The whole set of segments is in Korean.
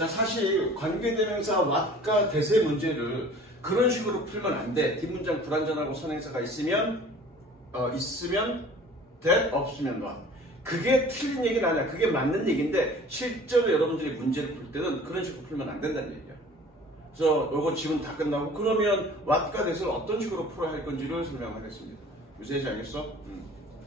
자, 사실 관계대명사 what과 that의 문제를 그런 식으로 풀면 안 돼. 뒷문장 불완전하고 선행사가 있으면 that, 없으면 what. 그게 틀린 얘기는 아니야. 그게 맞는 얘기인데 실제로 여러분들이 문제를 풀 때는 그런 식으로 풀면 안 된다는 얘기야. 그래서 요거 지금 다 끝나고 그러면 what과 that을 어떤 식으로 풀어야 할 건지를 설명하겠습니다. 유세지 알겠어?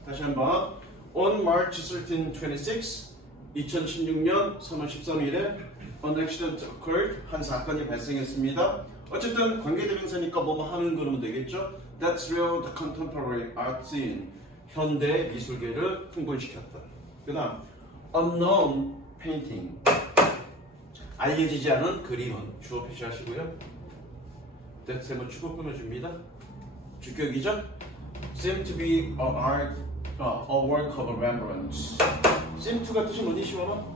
다시 한번. On March 13, 26, 2016년 3월 13일에 an accident occurred. 한 사건이 발생했습니다. 어쨌든 관계대명사니까 뭐뭐 하는 거면 되겠죠. That's where the contemporary art scene. 현대 미술계를 풍부시켰다. 그 다음 unknown painting. 알려지지 않은 그림은 주어 표시하시고요. that's 뭐 주어 끊어줍니다. 주격이죠. seem to be a work of remembrance. seem to가 뜻이 뭐니 시원아?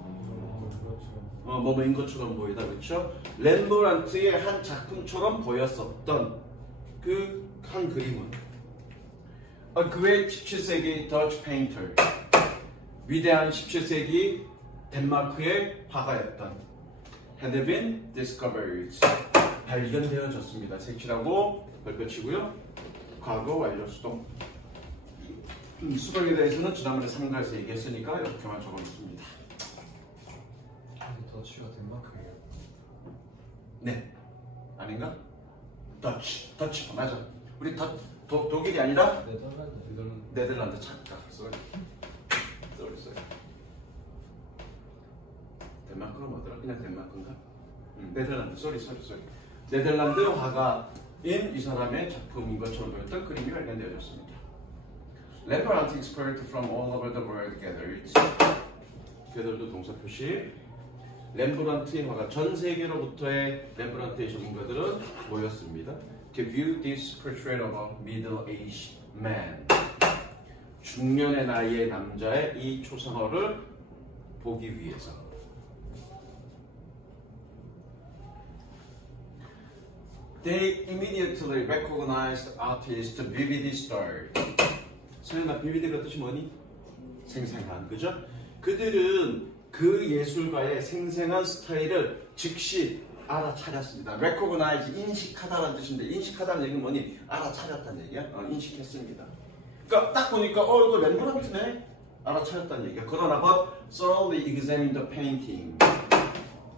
뭐뭐인 것처럼 보이다. 그렇죠? 렘브란트의 한 작품처럼 보였었던 그 한 그림은 그의 17세기 Dutch painter, 위대한 17세기 덴마크의 화가였던 had been discovered. 발견되어졌습니다. 색칠하고 별표치고요. 과거 완료 수동. 수동에 대해서는 지난번에 3가에서 얘기했으니까 이렇게만 적어놓습니다. 더치가 덴마크예요. 네. 아닌가? 더치. 맞아. 우리 독일이 아니라 네덜란드 착각. 쏘리. 덴마크가 뭐더라? 그냥 덴마크인가? 네덜란드. 쏘리. 네덜란드 화가인 이 사람의 작품인 것처럼 보였던 그림이 발견되어졌습니다. Rembrandt experts from all over the world gathered. gathered도 동사 표시. 렘브란트의 화가 전 세계로부터의 렘브란트의 전문가들은 모였습니다. To view this portrait of a middle-aged man. 중년의 나이의 남자의 이 초상화를 보기 위해서. They immediately recognized the artist vivid style. 소연아, vivid가 뜻이 뭐니? 생생한, 그죠? 그들은 그 예술가의 생생한 스타일을 즉시 알아차렸습니다. recognize, 인식하다라는 뜻인데 인식하다는 얘기는 뭐니? 알아차렸다는 얘기야? 인식했습니다. 그러니까 딱 보니까 이거 렘브란트네? 알아차렸다는 얘기야. 그러나 but thoroughly examined the painting.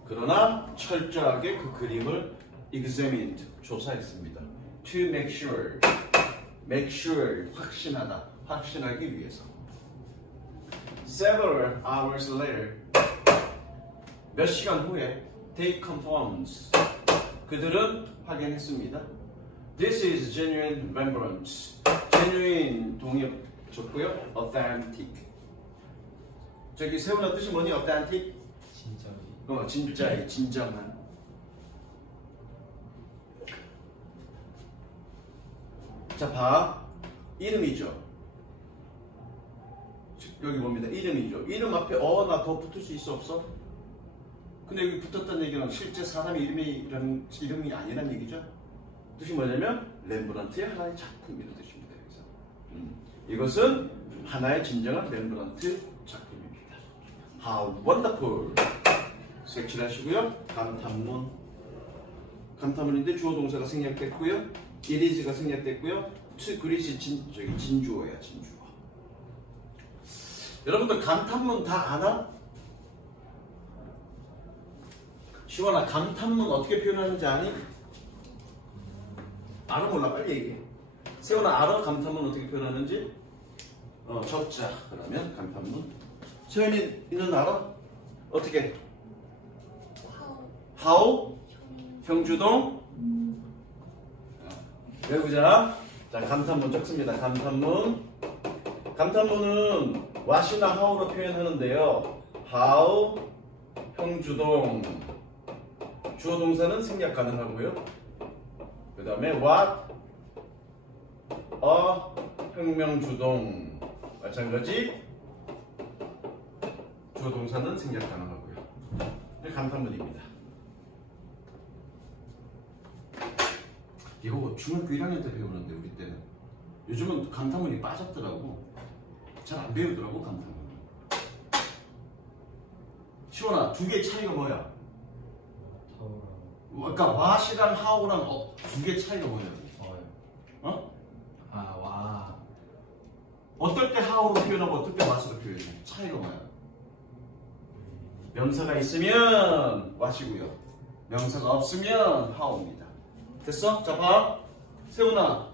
그러나 철저하게 그 그림을 examined, 조사했습니다. to make sure, 확신하다, 확신하기 위해서. Several hours later, 몇 시간 후에 they confirmed, 그들은 확인했습니다. This is genuine Rembrandt. genuine 동의 줬고요. authentic. 저기 세훈아 뜻이 뭐니? authentic? 진짜의, 진정한. 자, 봐. 이름이죠. 여기 봅니다. 이름이죠. 이름 앞에 나 더 붙을 수 있어 없어? 근데 여기 붙었다는 얘기는 실제 사람 이름이 아니란 얘기죠. 뜻이 뭐냐면 렘브란트의 하나의 작품이라는 뜻입니다. 그래서 이것은 하나의 진정한 렘브란트 작품입니다. How wonderful. 색칠하시고요. 감탄문인데 주어 동사가 생략됐고요. it is가 생략됐고요. to 그리시 진주어야, 진주어. 여러분들 감탄문 다 아나? 시원아, 감탄문 어떻게 표현하는지 아니? 알아 몰라? 빨리 얘기해. 세훈아, 알아? 감탄문 어떻게 표현하는지? 적자. 그러면 감탄문. 세훈이는 알아? 어떻게? how? 형주동? 외우자. 자, 감탄문 적습니다. 감탄문은 what이나 how로 표현하는데요. how, 형주동. 주어 동사는 생략 가능하고요. 그 다음에 what, 혁명주동. 마찬가지 주어 동사는 생략 가능하고요. 감탄문입니다. 이거 중학교 1학년 때 배우는데 우리 때는. 요즘은 감탄문이 빠졌더라고. 잘 안 배우더라고, 감탄문. 시원아, 두 개의 차이가 뭐야? 그러니까 what이랑 how랑 두 개 차이가 뭐냐고. 어? 아, 와. 어떨 때 how로 표현하고 어떨 때 what으로 표현해. 차이가 뭐야? 명사가 있으면 what이고요. 명사가 없으면 how입니다. 됐어? 자, 봐. 세훈아.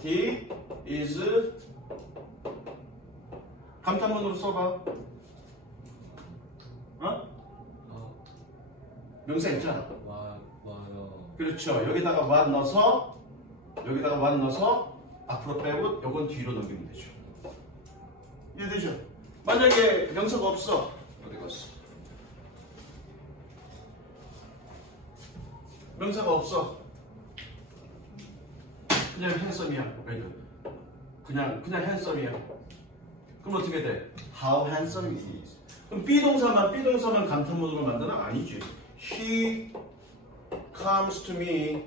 D is 감탄문으로 써봐. 어? 명사 있잖아. 그렇죠. 여기다가 what 넣어서 앞으로 빼고 요건 뒤로 넘기면 되죠. 이해되죠? 만약에 명사가 없어. 어디 갔어? 명사가 없어. 그냥 handsom이야. 그냥 handsom이야. 그럼 어떻게 돼? How handsome he is. 그럼 비동사만 감탄문으로 만드나? 아니지. He comes to me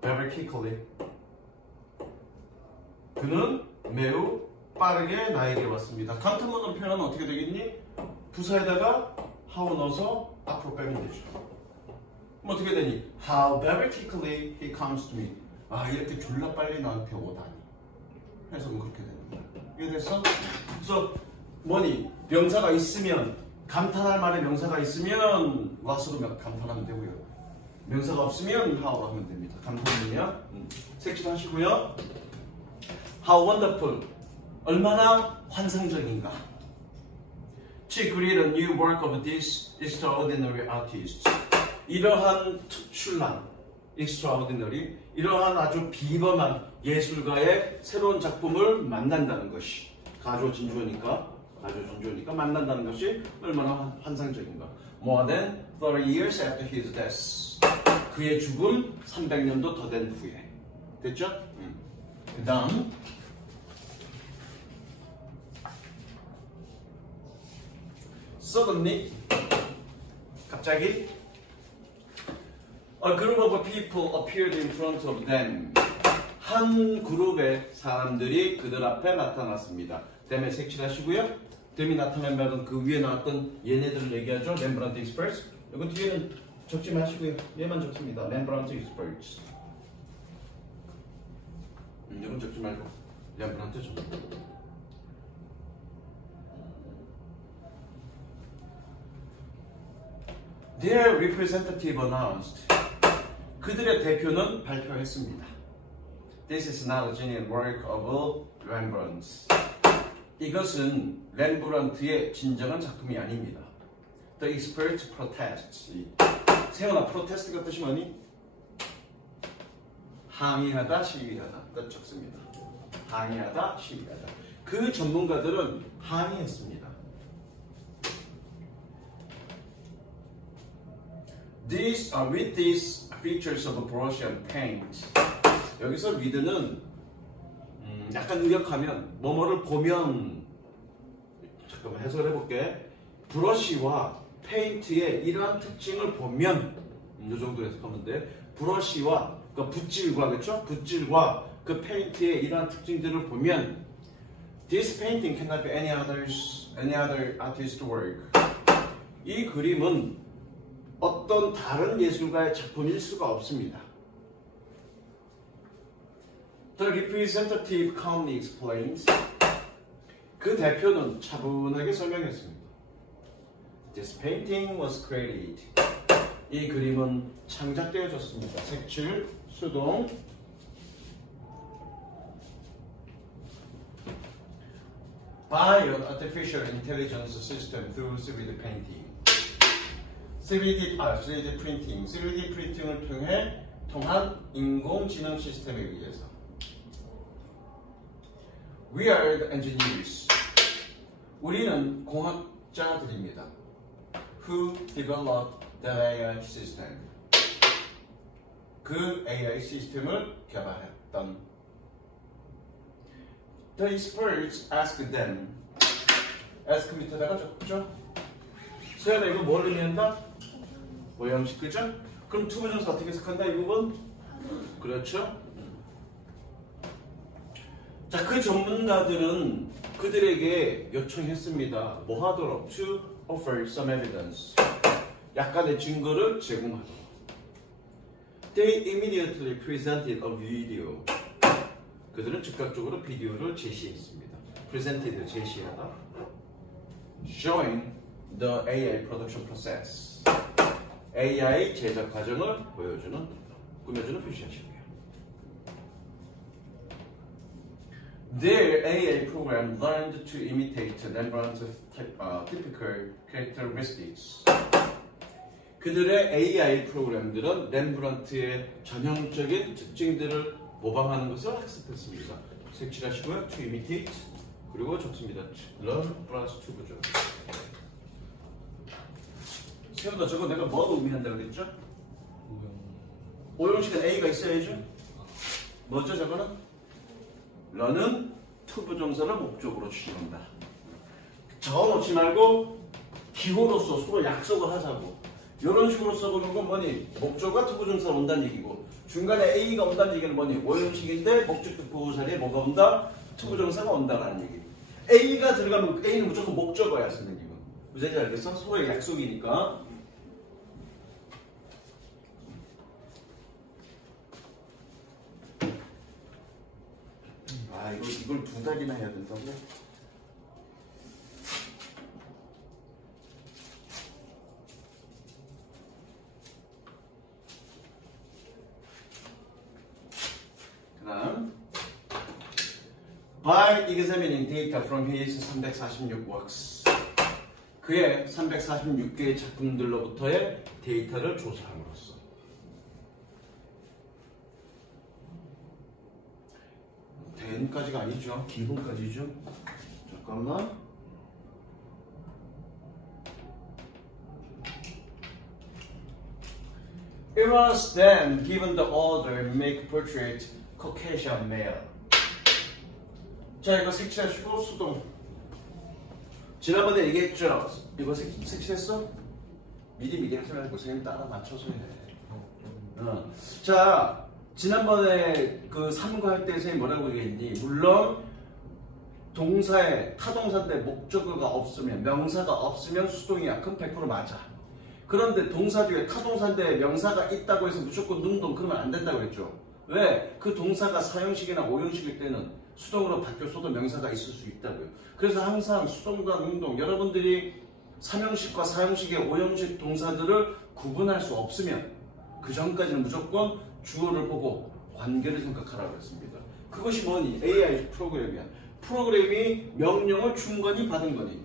very quickly. 그는 매우 빠르게 나에게 왔습니다. 감탄문으로 표현하면 어떻게 되겠니? 부사에다가 how 넣어서 앞으로 빼면 되죠. 그럼 어떻게 되니? How very quickly he comes to me. 아, 이렇게 졸라 빨리 나한테 오다니. 해석은 그렇게 되는 거야. 이해됐어? 그래서 뭐니? 명사가 있으면, 감탄할 만한 명사가 있으면 what으로 감탄하면 되고요. 명사가 없으면 how로 하면 됩니다. 감탄문이야. 색칠하시고요. How wonderful. 얼마나 환상적인가. To create a new work of this extraordinary artist. 이러한 특출난, extraordinary, 이러한 아주 비범한 예술가의 새로운 작품을 만난다는 것이 가조진주어니까 만난다는 것이 얼마나 환상적인가. More than 30 years after his death. 그의 죽음 300년도 더 된 후에. 됐죠? 그 다음 suddenly 갑자기 A group of people appeared in front of them. 한 그룹의 사람들이 그들 앞에 나타났습니다. 댐에 색칠하시고요. 댐이 나타나면 그 위에 나왔던 얘네들을 얘기하죠. 렘브란트 익스퍼트. 이거 뒤에는 적지 마시고요. 얘만 적습니다. 렘브란트 익스퍼트. 이건 적지 말고 렘브란트 좀. Their representative announced. 그들의 대표는 발표했습니다. This is not a genuine work of Rembrandt. 이것은 렘브란트의 진정한 작품이 아닙니다. The expert protests. 세훈아, protest가 뜻이 뭐니? 항의하다, 시위하다 뜻 적습니다. 항의하다, 시위하다. 그 전문가들은 항의했습니다. With these features of brush and paint. 여기서 with는 약간 의역하면 뭐뭐를 보면, 잠깐만 해석을 해볼게. 브러쉬와 페인트의 이러한 특징을 보면, 이 정도 해석하면 돼. 브러쉬와 그러니까 붓질과, 그렇죠? 붓질과 그 페인트의 이러한 특징들을 보면 This painting cannot be any other artist's work. 이 그림은 어떤 다른 예술가의 작품일 수가 없습니다. The representative calmly explains. 그 대표는 차분하게 설명했습니다. This painting was created. 이 그림은 창작되어졌습니다. 색칠, 수동. By an artificial intelligence system through 3D painting. 3D printing. 3D 프린팅을 통한 인공지능 시스템에 의해서. We are the engineers. 우리는 공학자들입니다. Who developed the AI system. 그 AI 시스템을 개발했던. The experts asked them. ask 밑에다가 적죠? 소연아, 이거 뭘 의미한다? 모형식, 그죠? 그럼 투부정사 어떻게 해석한다, 이 부분? 그렇죠? 자, 그 전문가들은 그들에게 요청했습니다. 뭐 하도록? To offer some evidence. 약간의 증거를 제공하도록. They immediately presented a video. 그들은 즉각적으로 비디오를 제시했습니다. presented, 제시하다. showing the AI production process. AI 제작 과정을 보여주는, 꾸며주는 표시하시고요. Their AI program learned to imitate Rembrandt's typical characteristics. 그들의 AI 프로그램들은 렘브란트의 전형적인 특징들을 모방하는 것을 학습했습니다. 색칠하시고요. To imitate. 그리고 적습니다. learn 플러스 to죠. 세훈아, 저거 내가 뭐하고 의미한다고 그랬죠? 오형식은 A가 있어야죠. 뭐죠 저거는? learn은 to 부정사를 목적으로 취한다. 적어놓지 말고 기호로서 서로 약속을 하자고. 이런 식으로 써보는 건 뭐니? 목적과 to 부정사가 온다는 얘기고, 중간에 A가 온다는 얘기는 뭐니? 오형식인데 목적격 부호 자리에 뭐가 온다? to 부정사가 온다라는 얘기. A가 들어가면 A는 무조건 목적어야 쓰는 이거. 무슨 얘기인지 알겠어? 서로의 약속이니까. 아, 이걸 두 달이나 해야 된다고? 그다음 by examining data from his 346 works. 그의 346개의 작품들로부터의 데이터를 조사함으로써. 대문까지가 아니죠. 기본까지죠. 잠깐만. It was then given the order make portrait Caucasian male. 자, 이거 색칠하시고 수동. 지난번에 얘기했죠. 이거 색칠했어? 미리 하지 말고 선생님 따라 맞춰서 해. 자, 지난번에 그 3과 할 때 선생님 뭐라고 얘기했니? 물론 동사에 타동사인데 목적어가 없으면, 명사가 없으면 수동이야. 그럼 100% 맞아. 그런데 동사 뒤에 타동사인데 명사가 있다고 해서 무조건 능동 그러면 안 된다고 했죠. 왜? 그 동사가 사형식이나 오형식일 때는 수동으로 바뀌어서도 명사가 있을 수 있다고요. 그래서 항상 수동과 능동, 여러분들이 3형식과 4형식의 오형식 동사들을 구분할 수 없으면 그 전까지는 무조건 주어를 보고 관계를 생각하라고 했습니다. 그것이 뭐니? AI 프로그램이야. 프로그램이 명령을 준 거니 받은 거니?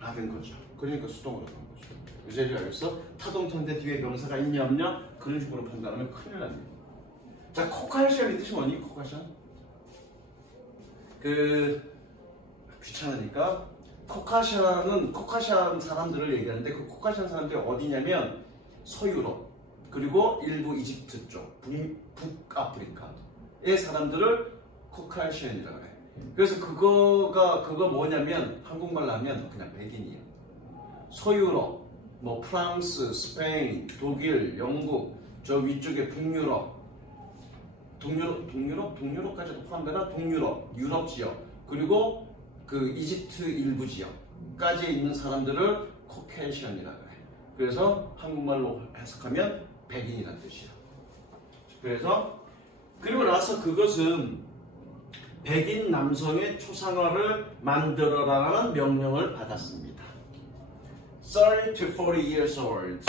받은 거죠. 그러니까 수동으로 간 거죠. 이제 알겠어? 타동사인데 뒤에 명사가 있냐 없냐? 그런 식으로 판단하면 큰일 납니다. 자, 코카시안의 뜻이 뭐니? 코카시안? 귀찮으니까 코카시안 사람들을 얘기하는데 그 코카시안 사람들이 어디냐면 서유럽 그리고 일부 이집트 쪽 북아프리카의 사람들을 코카시안이라고 해. 그래서 그거 뭐냐면 한국말로 하면 그냥 백인이에요. 서유럽, 뭐 프랑스, 스페인, 독일, 영국, 저 위쪽에 북유럽, 동유럽까지도 포함되나? 동유럽, 유럽 지역, 그리고 그 이집트 일부 지역까지 있는 사람들을 코케이션이라고 해. 그래서 한국말로 해석하면 백인이라는 뜻이야. 그래서 그리고 나서 그것은 백인 남성의 초상화를 만들어라라는 명령을 받았습니다. 30 to 40 years old.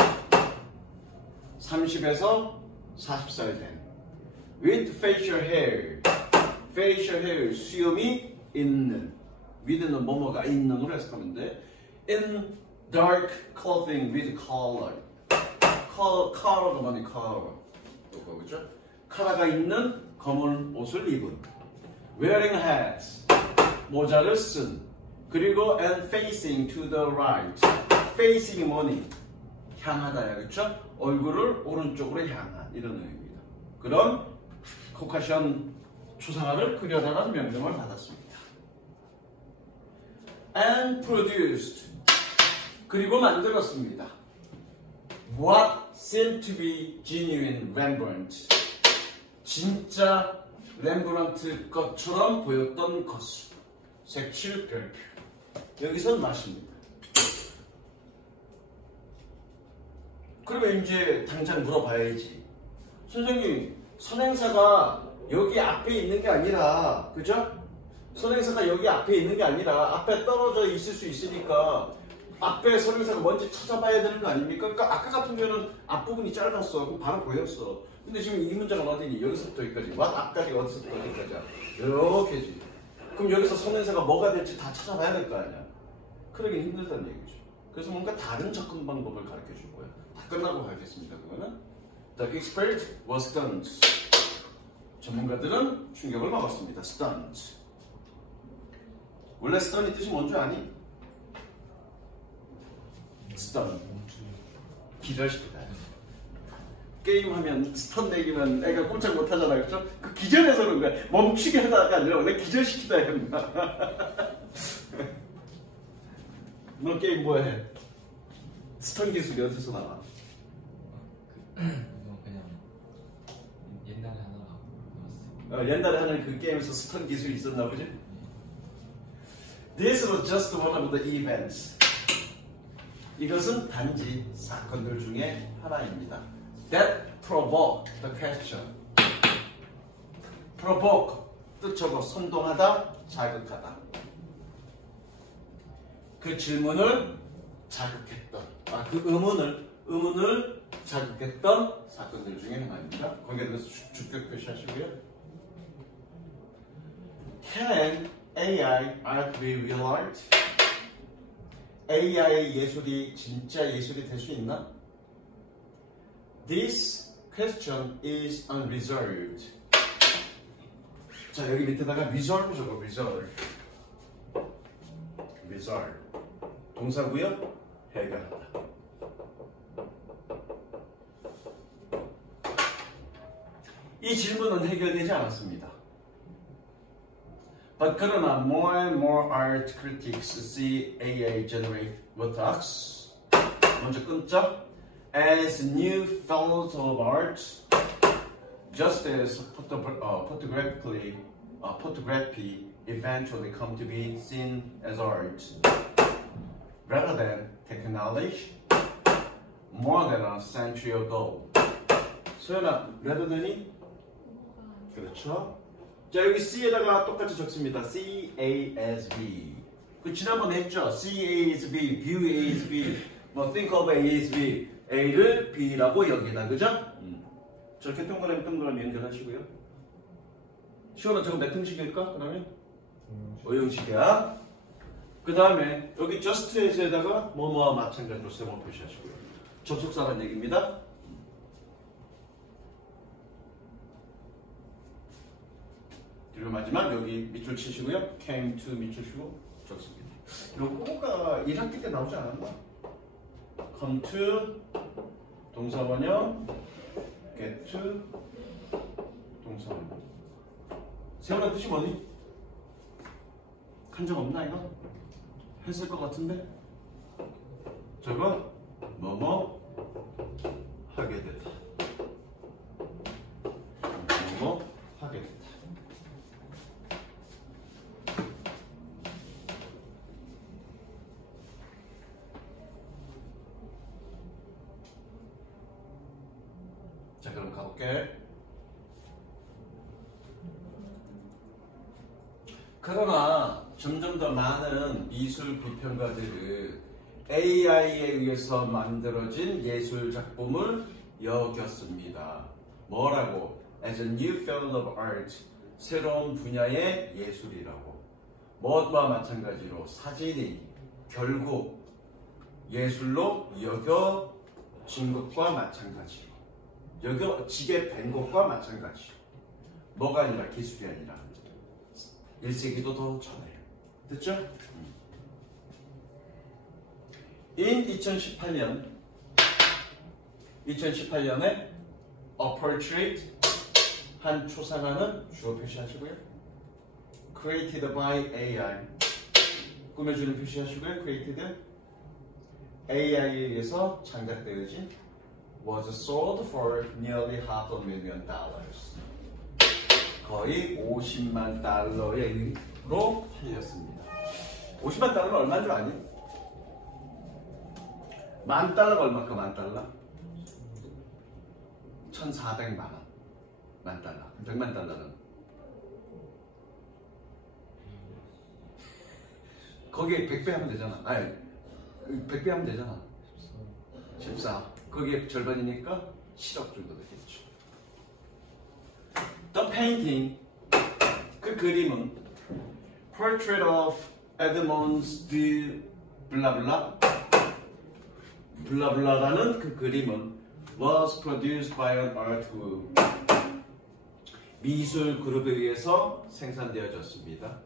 30에서 40살 된. With facial hair. facial hair, 수염이 있는. with는 뭐뭐가 있는으로 해석하면 돼. In dark clothing with color. color가 뭐니? color. 그죠? 카라가 있는 검은 옷을 입은. wearing hats. 모자를 쓴. 그리고 and facing to the right. facing이 뭐니? 향하다야, 그쵸? 얼굴을 오른쪽으로 향한 이런 의미입니다. 그럼 코카시안 초상화를 그려달라는 명령을 받았습니다. And produced. 그리고 만들었습니다. What seemed to be genuine Rembrandt. 진짜 렘브란트 것처럼 보였던 것을 색칠 별표. 여기선 맞습니다. 그러면 이제 당장 물어봐야지. 선생님, 선행사가 여기 앞에 있는 게 아니라, 그죠? 선행사가 여기 앞에 있는 게 아니라 앞에 떨어져 있을 수 있으니까 앞에 선행사가 뭔지 찾아봐야 되는 거 아닙니까? 그러니까 아까 같은 경우는 앞부분이 짧았어. 그럼 바로 보였어. 근데 지금 이 문장은 어디니? 여기서부터 여기까지. what 앞까지 어디서부터 어디까지야? 이렇게지. 그럼 여기서 선행사가 뭐가 될지 다 찾아봐야 될 거 아니야. 그러긴 힘들다는 얘기죠. 그래서 뭔가 다른 접근 방법을 가르쳐 줄 거야. 다 끝나고 가겠습니다. 그거는 The expert was stunned. 전문가들은 충격을 먹었습니다. stunned. 원래 stunn이 뜻이 뭔지 아니? stun. 기절시키다. 게임하면 스턴 내기면 애가 꼼짝 못하잖아, 그렇죠? 그 기절해서 그런 거야. 멈추게 하다가 아니라 원래 기절시키다 했나? 너 게임 뭐해? 스턴 기술이 어디서 나와? 그냥 옛날에 하나 배웠어. 옛날에 하는 그 게임에서 스턴 기술이 있었나 보지? This was just one of the events. 이것은 단지 사건들 중에 하나입니다. That provoked the question. provoke, 뜻적으로 선동하다, 자극하다. 그 질문을 자극했던, 그 의문을 자극했던 사건들 중에 하나입니다. 거기에 대해서 주격 표시하시고요. Can AI art be real art? AI의 예술이 진짜 예술이 될 수 있나? This question is unresolved. 자, 여기 밑에다가 resolve 적어, resolve. resolve. 동사고요. 해결하다. 이 질문은 해결되지 않았습니다. But 그러나 more and more art critics see AI generate works. 먼저 끊자. As new fields of art, just as photography eventually come to be seen as art, rather than technology, more than a century ago. 소연아, rather than이? 그렇죠. 자, 여기 C에다가 똑같이 적습니다. C, A, S, B. 그 지난번에 했죠. C, A, S, B, view A, S, B, 뭐 think of A, S, B. A를 B라고 여기다, 그죠? 저렇게 동그라미 연결하시고요. 시원아, 저거 몇 형식일까? 그러면? 5형식이야. 그 다음에 여기 just as에다가 뭐뭐와 마찬가지로 세모 표시하시고요. 접속사란 얘기입니다. 그리고 마지막 여기 밑줄 치시고요. came to 밑줄 치고 적습니다. 요거가 1학기 때 나오지 않았나? come to 동사 원형, get to 동사 원형. 세훈아 뜻이 뭐니? 한 적 없나 이거? 했을 것 같은데? 저거 뭐뭐 하게 되다. 뭐뭐 하게 되다. 자, 그럼 가볼게. 그러나 점점 더 많은 미술 비평가들은 AI에 의해서 만들어진 예술 작품을 여겼습니다. 뭐라고? As a new field of art. 새로운 분야의 예술이라고. 무엇과 마찬가지로 사진이 결국 예술로 여겨진 것과 마찬가지로. 여겨지게 된 것과 마찬가지. 뭐가 아니라 기술이 아니라 1세기도 더 전에. 됐죠? In 2018년에 a portrait 한 초상화는 주어 표시하시고요. created by AI 꾸며주는 표시하시고요. created AI에 의해서 창작되어진 was sold for nearly $500,000. 거의 50만 달러로 팔렸습니다. 50만 달러는 얼마인 줄 아니? 만 달러가 얼마까 만 달러? 1,400만 원. 만 달러. 100만 달러는 거기에 100배 하면 되잖아. 아니 100배 하면 되잖아. 14. 거기에 절반이니까 7억 정도 되겠죠. The painting, 그 그림은 Portrait of Edmond de 블라블라 블라블라라는 그 그림은 was produced by an art group, 미술 그룹에 의해서 생산되어졌습니다.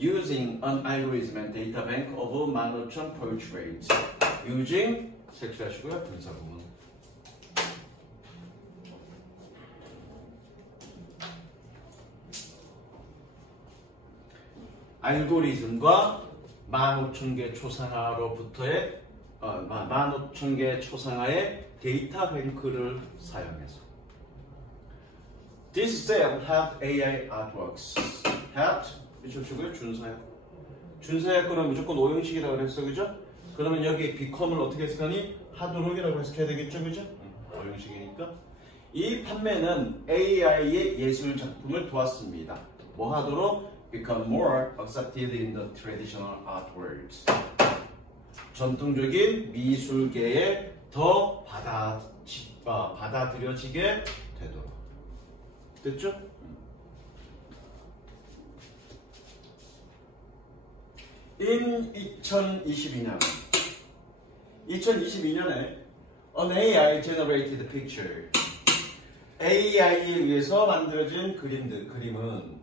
Using an algorithm and data bank of 15,000 portraits. Using 색칠하시고요. 분사구문. 알고리즘과 15,000개 초상화로부터의 15,000개 초상화의 데이터 뱅크를 사용해서 This cell helped AI artworks. helped 미쳐주고요. 준사역. 준사역 거는 무조건 오형식이라고 그랬어. 그죠? 그러면 여기 become을 어떻게 해석하니? 하도록이라고 해석해야 되겠죠. 그죠? 오형식이니까. 이 판매는 AI의 예술 작품을 도왔습니다. 뭐 하도록? Become more accepted in the traditional art world. 전통적인 미술계에 더 받아들여지게 되도록. 됐죠? In 2022년에 an AI generated picture, AI에 의해서 만들어진 그림은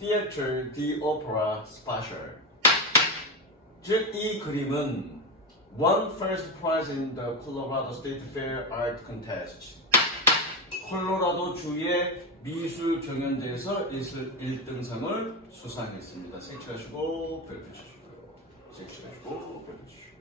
Theatre de Opera Spatial. 즉, 이 그림은 won first prize in the Colorado State Fair Art Contest. 콜로라도 주의 미술 경연대회에서 1등상을 수상했습니다. 색칠하시고 별표 주시고요. 색칠하시고 별표 주시고.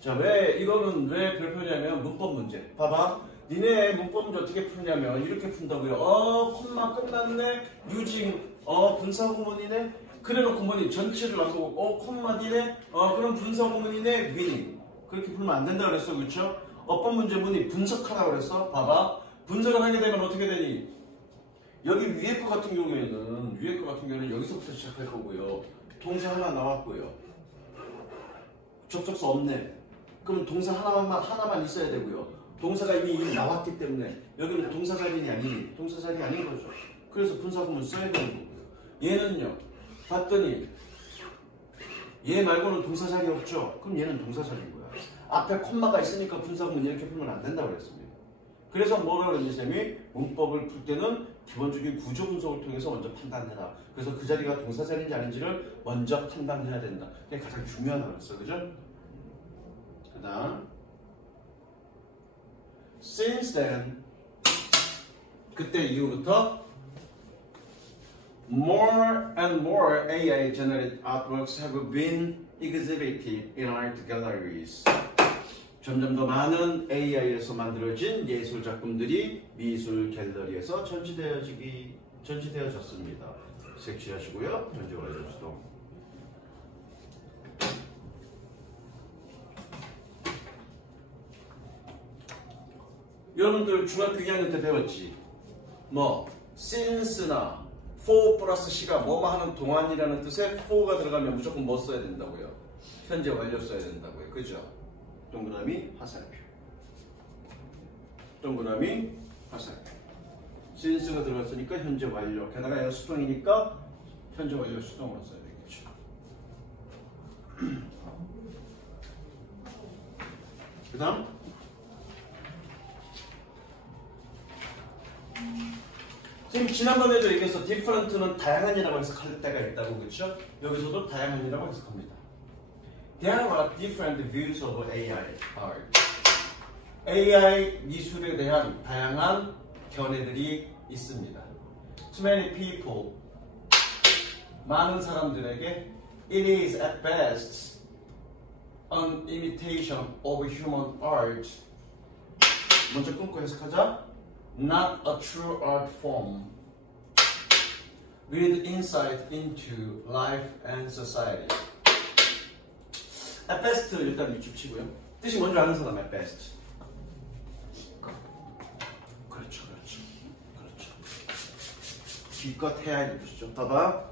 자, 이거는 왜 별표냐면 문법 문제. 봐봐. 니네 문법 문제 어떻게 푸냐면 이렇게 푼다고요. 콤마 끝났네. 유징 분사구문이네. 그래놓고 뭐니 전체를 놔두고 콤마디네. 그럼 분사구문이네. 위닝. 그렇게 풀면 안 된다 그랬어. 그렇죠? 어법 문제 문이 분석하라 그랬어. 봐봐. 분석을 하게 되면 어떻게 되니? 여기 위에 거 같은 경우에는 여기서부터 시작할 거고요. 동사 하나 나왔고요. 접속사 없네. 그럼 동사 하나만 있어야 되고요. 동사가 이미 나왔기 때문에 여기는 동사 자리는 아닌 동사 자리 아닌 거죠. 그래서 분사구문 써야 되는 거고요. 얘는요. 봤더니 얘 말고는 동사 자리 없죠. 그럼 얘는 동사 자리인 거야. 앞에 콤마가 있으니까 분사구문 이렇게 풀면 안 된다고 그랬습니다. 그래서 뭐라고 그랬니 쌤이? 문법을 풀 때는 기본적인 구조 분석을 통해서 먼저 판단해라. 그래서 그 자리가 동사 자리인지 아닌지를 먼저 판단해야 된다. 그게 가장 중요하다고 그랬어. 그죠? 그 다음 Since then, 그때 이후부터 more and more AI-generated artworks have been exhibited in art galleries. 점점 더 많은 AI에서 만들어진 예술 작품들이 미술 갤러리에서 전시되어졌습니다. 색칠하시고요. 현재 완료 수동. 여러분들 중학교 2학년 때 배웠지? since나 for 플러스 c가 뭐뭐 하는 동안이라는 뜻에 for가 들어가면 무조건 뭐 써야 된다고요? 현재 완료 써야 된다고요. 그죠? 동그라미 화살표. 동그라미 화살표. since가 들어갔으니까 현재 완료. 게다가 얘가 수동이니까 현재 완료 수동으로 써야 되겠죠. 그 다음 지금 지난번에도 얘기했어. different는 다양한이라고 해석할 때가 있다고. 그렇죠? 여기서도 다양한이라고 해석합니다. There are different views of AI art. AI 미술에 대한 다양한 견해들이 있습니다. To many people, 많은 사람들에게 it is at best an imitation of human art. 먼저 끊고 해석하자. Not a true art form. with insight into life and society. At best 일단 밑줄 치고요. 뜻이 뭔지 아는 사람 at best. 그렇죠. 기껏 해야 할 뜻이죠. 봐봐.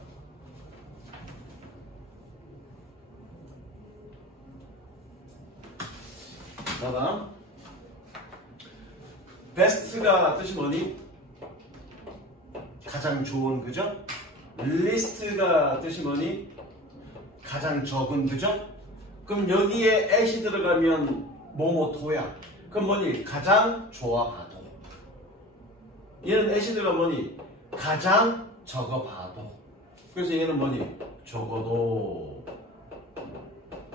best가 뜻이 뭐니? 가장 좋은, 그죠? least가 뜻이 뭐니? 가장 적은, 그죠? 그럼 여기에 at이 들어가면 뭐뭐도야. 그럼 뭐니? 가장 좋아 봐도. 얘는 at이 들어가면 뭐니? 가장 적어 봐도. 그래서 얘는 뭐니? 적어도.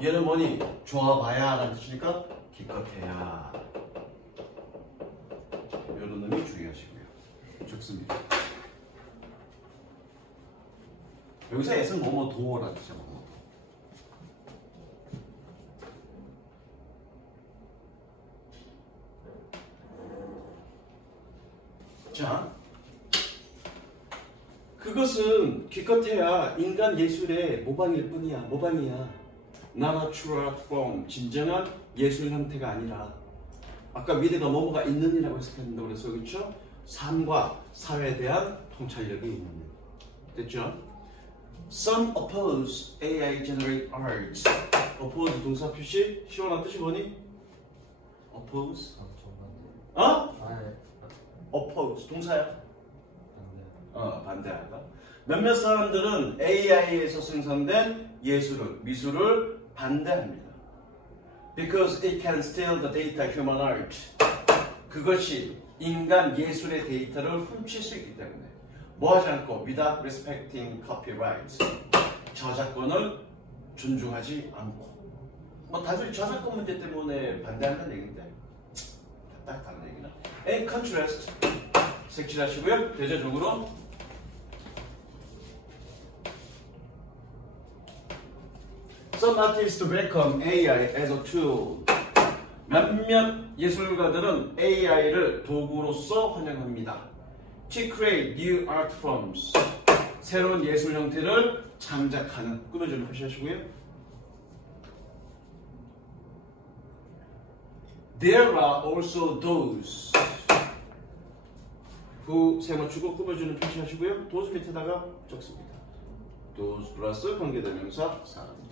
얘는 뭐니? 좋아 봐야 라는 뜻이니까 기껏해야. 이런 의미 주의하시고요. 좋습니다. 여기서 at은 뭐뭐도라는 뜻이야. 뭐뭐도. 자, 그것은 기껏해야 인간 예술의 모방일 뿐이야. 모방이야. Not a true art form. 진정한 예술 형태가 아니라. 아까 위대가 뭐뭐가 있는이라고 해석했는데 그래서 그렇죠? 삶과 사회에 대한 통찰력이 있는. 됐죠? Some oppose AI generate art. oppose 동사 표시. 시원한 뜻이 뭐니? oppose. oppose 동사야. 반대하다. 몇몇 사람들은 AI에서 생성된 예술을, 미술을 반대합니다. Because it can steal the data human art. 그것이 인간 예술의 데이터를 훔칠 수 있기 때문에 뭐 하지 않고 without respecting copyright. 저작권을 존중하지 않고. 뭐 다들 저작권 문제 때문에 반대한다는 얘기인데 딱 다른 얘기나. In contrast. 색칠하시고요. 대체적으로 Some artists welcome AI as a tool. 몇몇 예술가들은 AI를 도구로서 환영합니다. To create new art forms. 새로운 예술 형태를 창작하는. 꾸며주는 표시하시고요. There are also those who 세 맞추고 꾸며주는 표시하시고요. those 밑에다가 적습니다. those 플러스 관계대명사 사람들.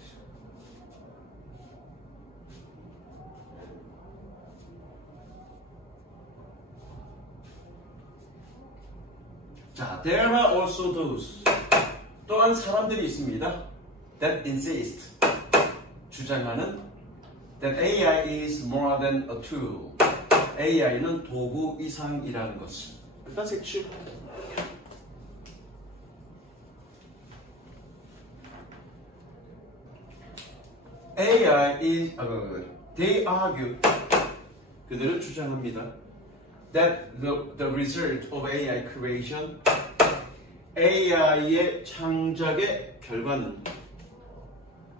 자, there are also those. 또한 사람들이 있습니다. That insist. 주장하는 that AI is more than a tool. AI는 도구 이상이라는 것을. 일단 색칠. AI is, they argue. 그들은 주장합니다. That the result of AI creation, AI의 창작의 결과는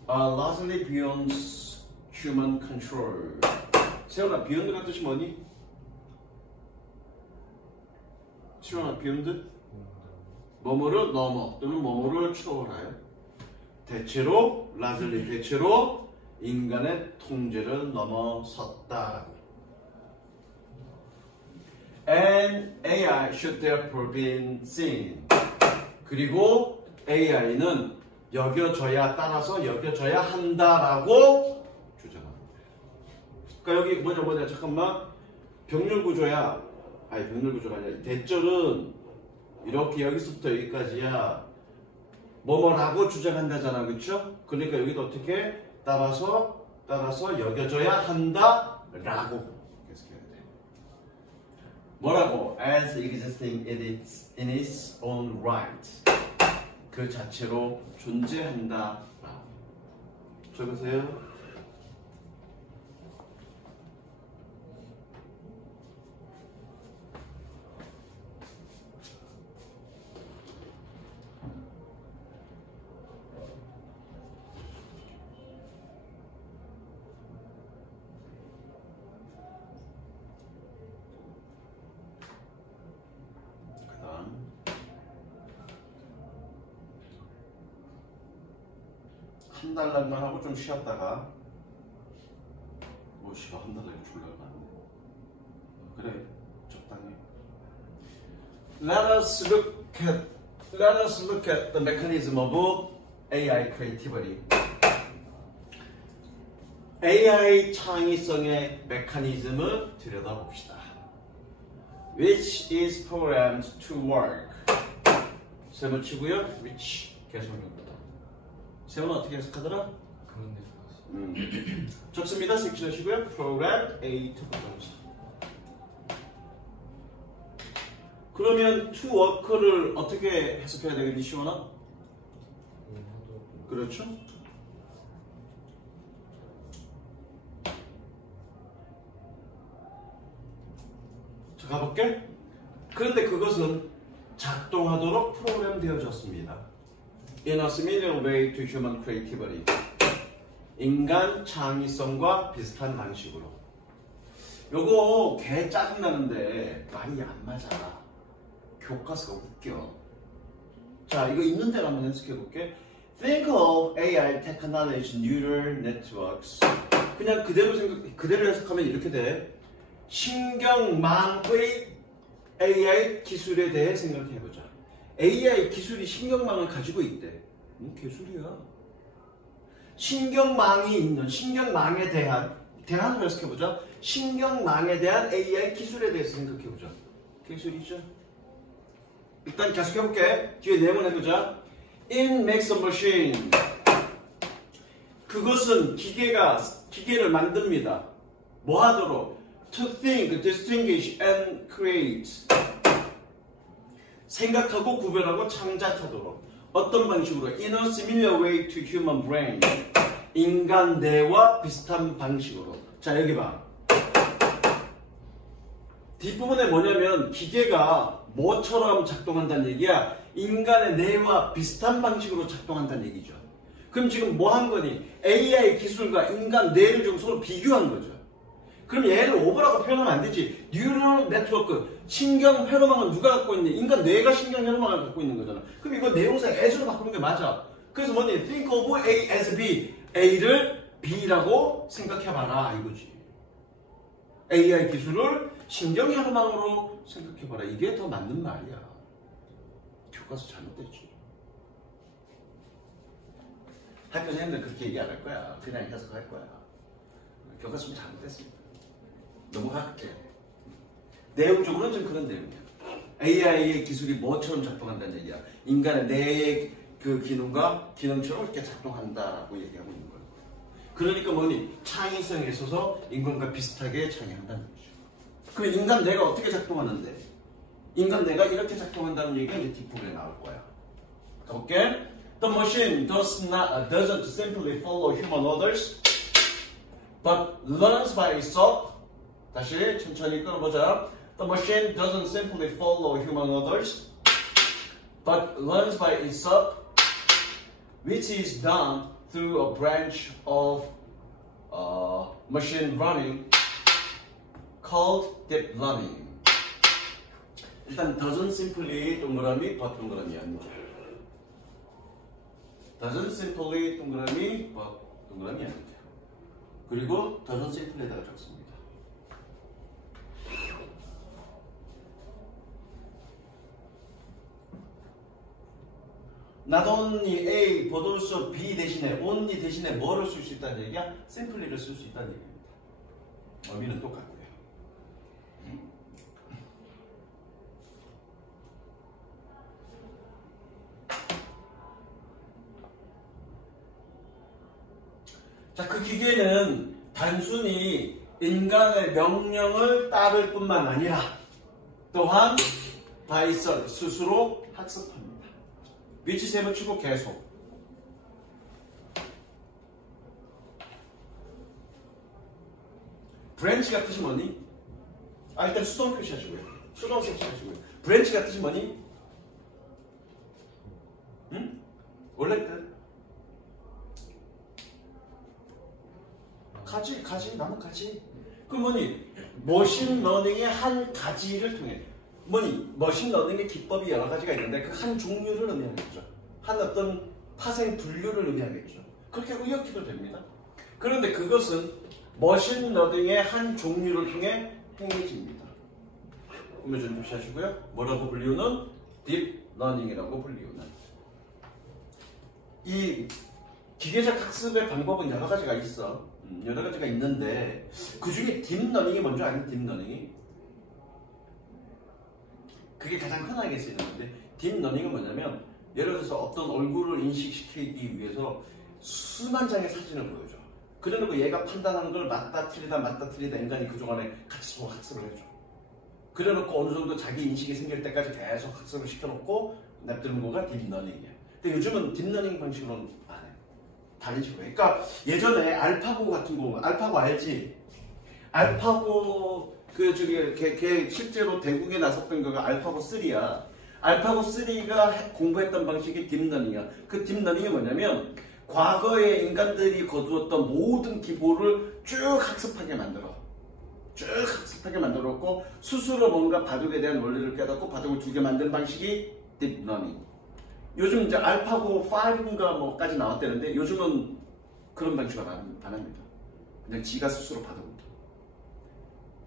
are largely beyond human control. 세훈아, beyond가 뜻이 뭐니? 세훈아, beyond? 뭐뭐를 넘어 또는 뭐뭐를 초월하여. 대체로, largely 대체로 인간의 통제를 넘어섰다라고. And AI should therefore be seen. 그리고 AI는 여겨져야, 따라서 여겨져야 한다라고 주장합니다. 그러니까 여기 뭐냐 잠깐만. 병렬구조야. 아니 병렬구조가 아니라 대절은 이렇게 여기서부터 여기까지야. 뭐뭐라고 주장한다잖아. 그쵸? 그러니까 여기도 어떻게 따라서 여겨져야 한다라고 뭐라고? As existing in its own right. 그 자체로 존재한다. 적으세요. 한 달만 하고 좀 쉬었다가 뭐 씨발 한 달에 졸라 많네. 그래 적당히. Let us look at the mechanism of AI creativity. AI 창의성의 메커니즘을 들여다봅시다. Which is programmed to work. 세모 치고요. Which 계속입니다. 세모는 어떻게 해석하더라? 그런 데서 좋습니다. 섹션하시고요. Programmed A to work. 그러면 to work를 어떻게 해석해야 되겠니, 시원아? 그렇죠? 자, 가볼게. 그런데 그것은 작동하도록 프로그램 되어졌습니다. In a similar way to human creativity. 인간 창의성과 비슷한 방식으로. 요거 개 짜증나는데 말이 안 맞아. 교과서가 웃겨. 자, 이거 있는 대로 한번 해석해볼게. Think of AI technology neural networks. 그냥 그대로 해석하면 이렇게 돼. 신경망의 AI 기술에 대해 생각해보자. AI 기술이 신경망을 가지고 있대. 개소리야. 신경망이 있는, 신경망에 대한으로 해석해보자. 신경망에 대한 AI 기술에 대해서 생각해보자. 개소리죠? 일단 계속해볼게. 뒤에 내용을 해보자. It makes a machine. 그것은 기계를 만듭니다. 뭐 하도록? To think, distinguish, and create. 생각하고 구별하고 창작하도록. 어떤 방식으로? In a similar way to human brain. 인간 뇌와 비슷한 방식으로. 자, 여기 봐. 뒷부분에 뭐냐면 기계가 뭐처럼 작동한다는 얘기야? 인간의 뇌와 비슷한 방식으로 작동한다는 얘기죠. 그럼 지금 뭐 한 거니? AI 기술과 인간 뇌를 좀 서로 비교한 거죠. 그럼 얘를 오버라고 표현하면 안 되지. 뉴럴 네트워크, 신경 회로망은 누가 갖고 있니? 인간 뇌가 신경 회로망을 갖고 있는 거잖아. 그럼 이거 내용상 as로 바꾸는 게 맞아. 그래서 뭐니? Think of A as B. A를 B라고 생각해봐라 이거지. AI 기술을 신경 회로망으로 생각해봐라. 이게 더 맞는 말이야. 교과서 잘못됐지. 학교 선생님들 그렇게 얘기 안 할 거야. 그냥 해석할 거야. 교과서 좀 잘못됐습니다. 너무 학계. 내용적으로는 좀 그런 내용이야. AI의 기술이 뭐처럼 작동한다는 얘기야. 인간의 뇌의 그 기능과 기능처럼 이렇게 작동한다라고 얘기하고 있는 거예요. 그러니까 뭐니? 창의성에 있어서 인간과 비슷하게 창의한다는 거죠. 그럼 인간 뇌가 어떻게 작동하는데? 인간 뇌가 이렇게 작동한다는 얘기가 이제 뒷부분에 나올 거야. 가볼게. The machine doesn't simply follow human orders, but learns by itself. 다시 천천히 끌어보자. The machine doesn't simply follow human orders, but learns by itself, which is done through a branch of machine learning called deep learning. 일단 doesn't simply 동그라미 but 동그라미 아니죠. doesn't simply 동그라미 but 동그라미 아니죠. 그리고 doesn't simply에다가 적습니다. Not only A, but also B 대신에 only 대신에 뭐를 쓸 수 있다는 얘기야? simply를 쓸 수 있다는 얘기입니다. 의미는 똑같고요. 자, 그 기계는 단순히 인간의 명령을 따를 뿐만 아니라 또한 바이설 스스로 학습합니다. 위치 세번 치고 계속. 브랜치가 뜻이 뭐니? 일단 수동 표시하시고요. 수동 표시하시고요. 브랜치가 뜻이 뭐니? 응? 원래 뜻? 가지, 나무 가지. 그 뭐니? 머신러닝의 한 가지를 통해. 뭐니? 머신러닝의 기법이 여러 가지가 있는데 그 한 종류를 의미하겠죠. 한 어떤 파생 분류를 의미하겠죠. 그렇게 의역해도 됩니다. 그런데 그것은 머신러닝의 한 종류를 통해 행해집니다. 그러면 좀 주시하시고요. 뭐라고 불리우는? 딥러닝이라고 불리우는. 이 기계적 학습의 방법은 여러 가지가 있어. 여러 가지가 있는데 그 중에 딥러닝이 뭔지 아니? 딥러닝이? 그게 가장 흔하게 쓰이는데 딥러닝은 뭐냐면 예를 들어서 어떤 얼굴을 인식시키기 위해서 수만 장의 사진을 보여줘. 그래놓고 얘가 판단하는 걸 맞다 틀리다 인간이 그동안에 같이 보고 학습을 해줘. 그래놓고 어느 정도 자기 인식이 생길 때까지 계속 학습을 시켜놓고 냅두는 거가 딥러닝이야. 근데 요즘은 딥러닝 방식으로는 안 해. 다른 식으로 해. 그러니까 예전에 알파고 같은 거, 알파고 알지? 알파고 걔 실제로 대국에 나섰던 거가 알파고 3야. 알파고 3가 공부했던 방식이 딥러닝이야. 그 딥러닝이 뭐냐면 과거에 인간들이 거두었던 모든 기보를 쭉 학습하게 만들어. 쭉 학습하게 만들었고 스스로 뭔가 바둑에 대한 원리를 깨닫고 바둑을 두게 만드는 방식이 딥러닝. 요즘 이제 알파고 5인가 뭐까지 나왔다는데 요즘은 그런 방식을 안 합니다. 그냥 지가 스스로 바둑을 둬.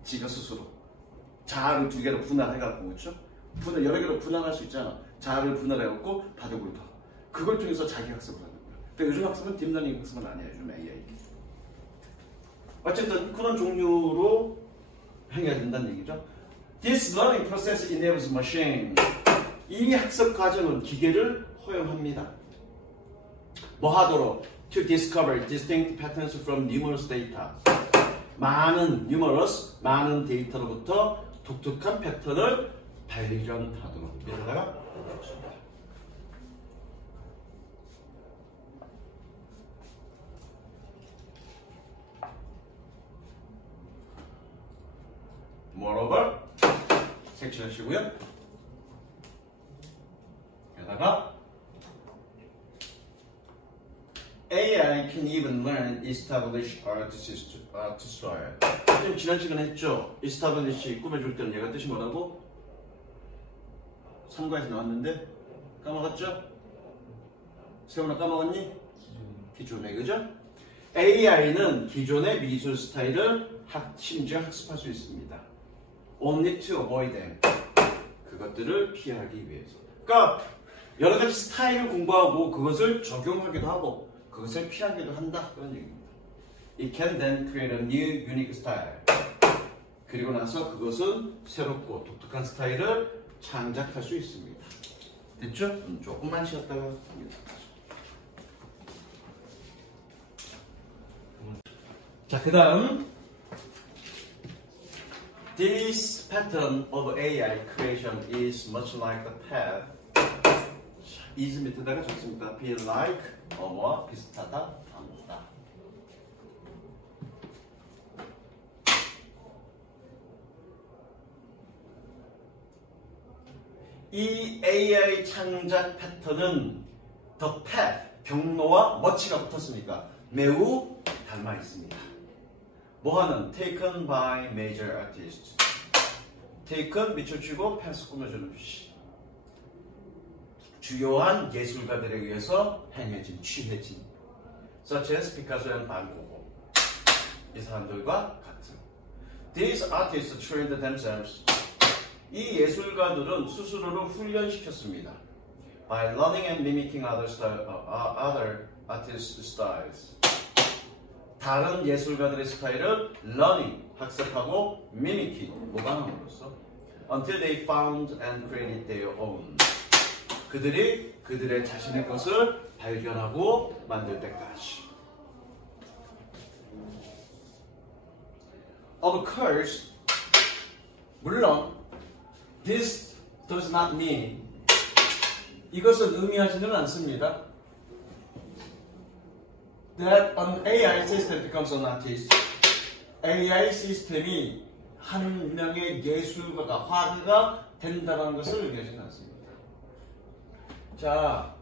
지가 스스로 자아를 두 개로 분할해갖고 그렇죠? 여러 개로 분할할 수 있잖아. 자아를 분할해갖고 바둑을 둬. 그걸 통해서 자기 학습을 하는 거야. 근데 요즘 학습은 딥러닝 학습은 아니야. 요즘 AI. 어쨌든 그런 종류로 행해야 된다는 얘기죠. This learning process enables machine. 이 학습 과정은 기계를 허용합니다. 뭐 하도록? To discover distinct patterns from numerous data. 많은 데이터로부터 독특한 패턴을 발견하도록. 여기다가 Moreover, 색칠하시고요. 여기다가 AI can even learn establish art style. 좀 지난 시간에 했죠. establish 꾸며줄 때는 얘가 뜻이 뭐라고? 3과에서 나왔는데 까먹었죠? 세훈아 까먹었니? 기존에 그죠? AI는 기존의 미술 스타일을 심지어 학습할 수 있습니다. Only to avoid them. 그것들을 피하기 위해서. 그러니까 여러 가지 스타일을 공부하고 그것을 적용하기도 하고 그것을 피하기도 한다. 그런 얘기입니다. It can then create a new unique style. 그리고 나서 그것은 새롭고 독특한 스타일을 창작할 수 있습니다. 됐죠? 조금만 쉬었다가 합니다. 자, 그 다음 This pattern of AI creation is much like the path. is 밑에다가 적습니다. be like, 뭐와 비슷하다, 다르다. 이 AI 창작 패턴은 the path, 경로와 뭐치가 붙었습니까? 매우 닮아 있습니다. 뭐하는? taken by major artists. taken 밑줄 치고 pass 꾸며주는 표시. 주요한 예술가들에 의해서 행해진, 취해진. such as 피카소랑 반 고고. 이 사람들과 같은. These artists trained themselves. 이 예술가들은 스스로를 훈련시켰습니다. by learning and mimicking other artists' styles. 다른 예술가들의 스타일을 learning, 학습하고 mimicking, 모방함으로써 until they found and created their own. 그들이 그들의 자신의 것을 발견하고 만들 때까지. Of course, 물론 this does not mean 이것은 의미하지는 않습니다. That an AI system becomes an artist. AI 시스템이 한 명의 예술가가, 화가가 된다는 것을 의미하지는 않습니다. 자,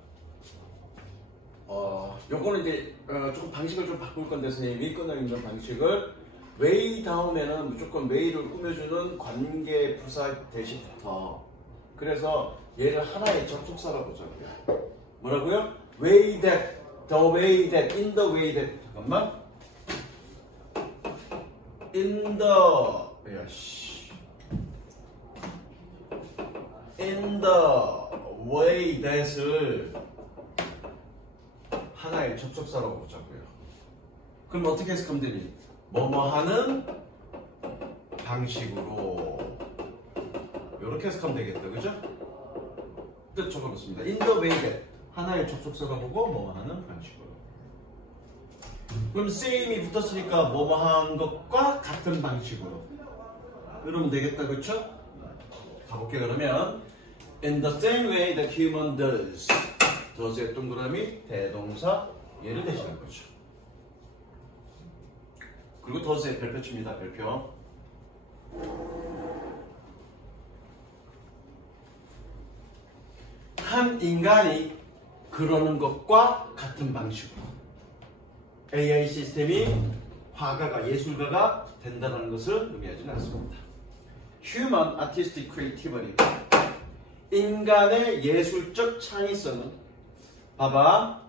요거는 이제 조금 방식을 좀 바꿀 건데 선생님이 끊어있는 방식을 way 다음에는 무조건 way를 꾸며주는 관계 부사 대시부터. 그래서 얘를 하나의 접속사라고 보자고요. 뭐라고요? way that the way that, in the way that, 잠깐만. in the, 야씨. in the way that을 하나의 접속사라고 보자고요. 그럼 어떻게 해석하면 되니? 뭐뭐 하는 방식으로 이렇게 해석하면 되겠다. 그죠? 뜻 적어놓습니다. in the way that 하나의 접속사가 보고 뭐뭐 하는 방식으로. 그럼 same이 붙었으니까 뭐뭐 하는 것과 같은 방식으로 이러면 되겠다. 그쵸? 가볼게요. 그러면 in the same way that human does. does의 동그라미 대동사 얘를 대신한 거죠. 그리고 does의 별표 칩니다. 별표. 한 인간이 그러는 것과 같은 방식으로 AI 시스템이 화가가, 예술가가 된다는 것을 의미하지는 않습니다. Human Artistic Creativity, 인간의 예술적 창의성은 봐봐.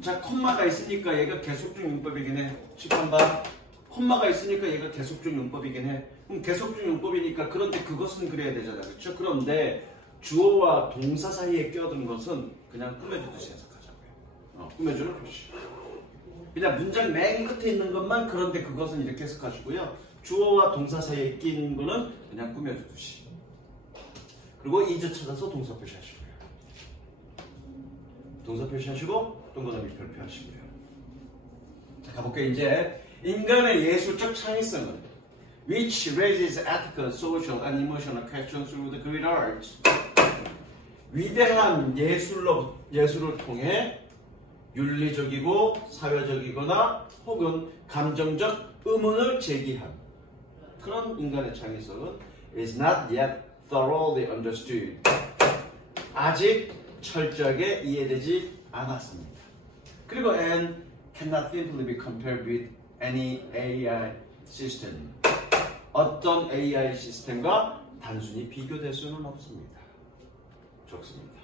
자, 콤마가 있으니까 얘가 계속적 용법이긴 해. 지금 봐. 콤마가 있으니까 얘가 계속적 용법이긴 해. 그럼 계속적 용법이니까 그런데 그것은 그래야 되잖아. 그렇죠? 그런데 주어와 동사 사이에 껴든 것은 그냥 꾸며주듯이 해석하자고요. 꾸며주는 표시. 그냥 문장 맨 끝에 있는 것만 그런데 그것은 이렇게 해석하시고요. 주어와 동사 사이에 낀 거는 그냥 꾸며주듯이. 그리고 is 찾아서 동사 표시하시고요. 동사 표시하시고 동그라미 별표하시고요. 자, 가볼게요. 이제 인간의 예술적 창의성은 which raises ethical, social, and emotional questions through the great arts. 위대한 예술을 통해 윤리적이고 사회적이거나 혹은 감정적 의문을 제기한 그런 인간의 창의성은 is not yet thoroughly understood. 아직 철저하게 이해되지 않았습니다. 그리고 and cannot simply be compared with any AI system. 어떤 AI 시스템과 단순히 비교될 수는 없습니다. 좋습니다.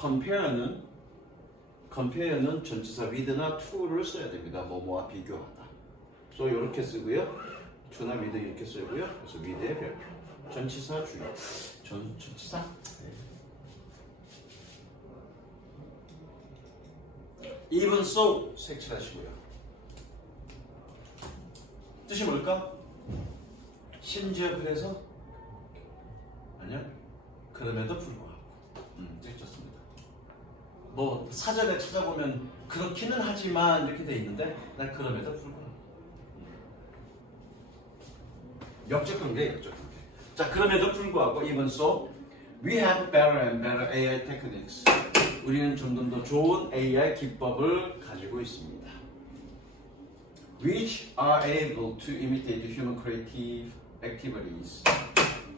compare는 전치사 with나 to를 써야 됩니다. 뭐뭐와 비교하다. 그래서 이렇게 쓰고요. to나 with 이렇게 쓰고요. 그래서 with의 별표. 전치사 주의. 전치사. 네. even so 색칠하시고요. 뜻이 뭘까? 심지어 그래서 아니요. 그럼에도 불구하고. 되게 좋습니다. 뭐 사전에 찾아보면 그렇기는 하지만 이렇게 돼 있는데 난 그럼에도 불구하고. 역적관계, 역적관계. 자, 그럼에도 불구하고 even so we have better and better AI techniques. 우리는 점점 더 좋은 AI 기법을 가지고 있습니다. which are able to imitate human creative activities.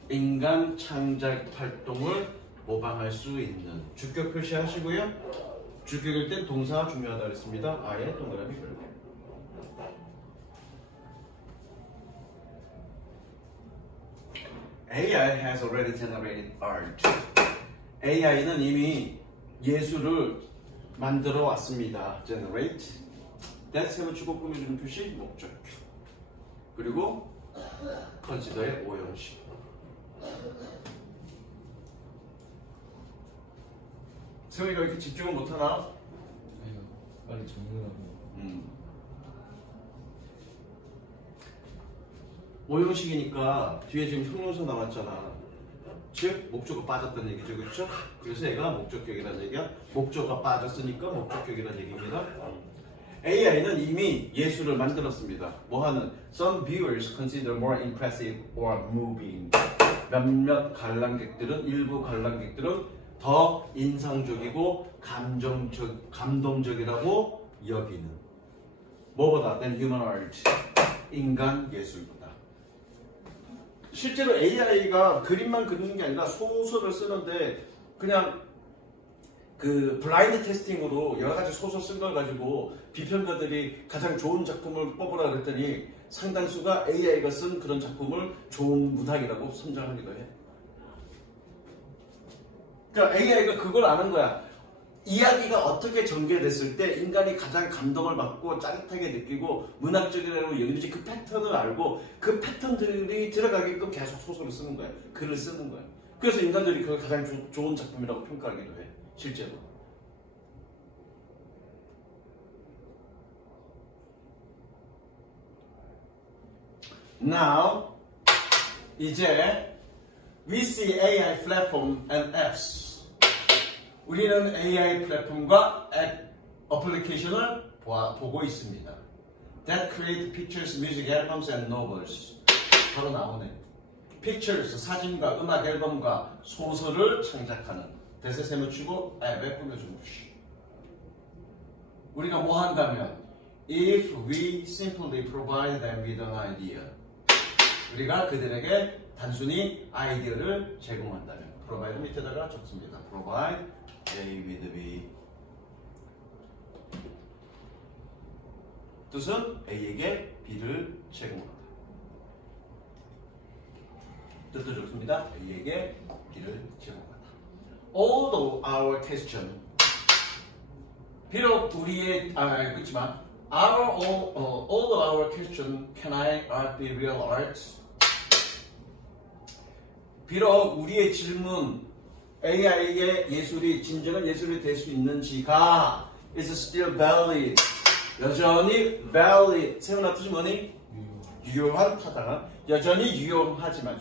인간 창작 활동을 모방할 수 있는 주격 표시하시고요. 주격일 땐 동사 중요하다고 했습니다. 아예 동그라미 별표. AI has already generated art. AI는 이미 예술을 만들어 왔습니다. generate. that 세워주고 꾸며주는 표시 목적. 그리고 consider의 오형식. 세훈이가 이렇게 집중을 못하나? 아니요, 빨리 적느라고. 오형식이니까 뒤에 지금 형용사 나왔잖아. 즉 목적어 빠졌다는 얘기죠, 그렇죠? 그래서 얘가 목적격이라는 얘기야. 목적어가 빠졌으니까 목적격이라는 얘기입니다. AI는 이미 예술을 만들었습니다. 뭐하는? Some viewers consider more impressive or moving. 몇몇 관람객들은, 일부 관람객들은 더 인상적이고 감동적이라고 여기는 뭐보다? than human art. 인간 예술보다. 실제로 AI가 그림만 그리는 게 아니라 소설을 쓰는데 그냥 그 블라인드 테스팅으로 여러 가지 소설 쓴 걸 가지고 비평가들이 가장 좋은 작품을 뽑으라 그랬더니 상당수가 AI가 쓴 그런 작품을 좋은 문학이라고 선정하기도 해. 그러니까 AI가 그걸 아는 거야. 이야기가 어떻게 전개됐을 때 인간이 가장 감동을 받고 짜릿하게 느끼고 문학적이라고 여기는지 그 패턴을 알고 그 패턴들이 들어가게끔 계속 소설을 쓰는 거예요. 글을 쓰는 거예요. 그래서 인간들이 그걸 가장 좋은 작품이라고 평가하기도 해. 실제로. Now, 이제 we see AI platform and apps. 우리는 AI 플랫폼과 앱 어플리케이션을 보고 있습니다. That create pictures, music albums and novels. 바로 나오네. Pictures, 사진과 음악 앨범과 소설을 창작하는. 대세셈을 치고 앱에 꾸며주는 것이. 우리가 뭐 한다면 If we simply provide them with an idea. 우리가 그들에게 단순히 아이디어를 제공한다면 provide 밑에다가 적습니다. provide A with B 뜻은 A에게 B를 제공한다. 뜻도 적습니다. A에게 B를 제공한다. All of our question 비록 우리의 그렇지만 all of our question can I art be real art? 비록 우리의 질문 AI의 예술이 진정한 예술이 될 수 있는지가 is still valid. 여전히 valid. 세훈아 뜻이 뭐니? 유효한 타당한. 여전히 유효하지만